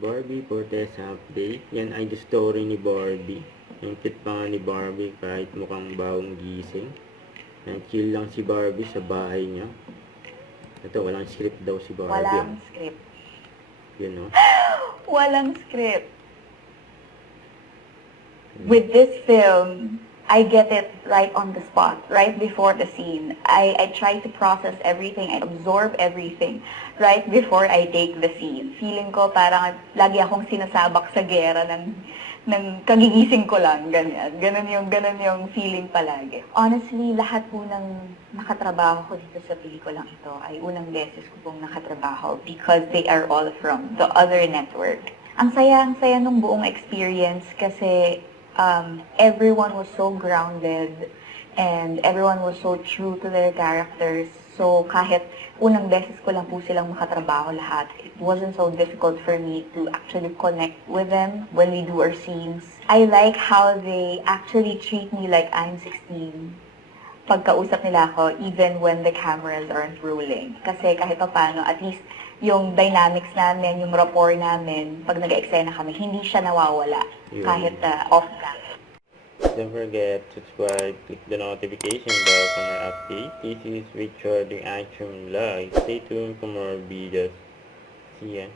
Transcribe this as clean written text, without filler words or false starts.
Barbie for test update. Yan ay the story ni Barbie. Yung cute pa nga ni Barbie kahit mukhang bagong gising. Yan, chill lang si Barbie sa bahay niya. Ito, walang script daw si Barbie. Walang script. Yun, no? Walang script. With this film, I get it right on the spot, right before the scene. I try to process everything, I absorb everything right before I take the scene. Feeling ko parang lagi akong sinasabak sa gera ng kagigising ko lang, ganyan. Ganun yung feeling palagi. Honestly, lahat po ng nakatrabaho ko dito sa pelikulang ito ay unang beses ko pong nakatrabaho because they are all from the other network. Ang saya nung buong experience kasi everyone was so grounded and everyone was so true to their characters. So kahit unang beses ko lang po silang makatrabaho lahat, it wasn't so difficult for me to actually connect with them when we do our scenes. I like how they actually treat me like I'm 16. Pagkausap nila ako even when the cameras aren't rolling. Kasi kahit pa paano, at least yung dynamics namin, yung rapport namin, pag nag-eksena kami, hindi siya nawawala kahit off-cam. Don't forget to subscribe, click the notification bell for more updates. This is Richard the Action Vlog. Stay tuned for more videos. See ya.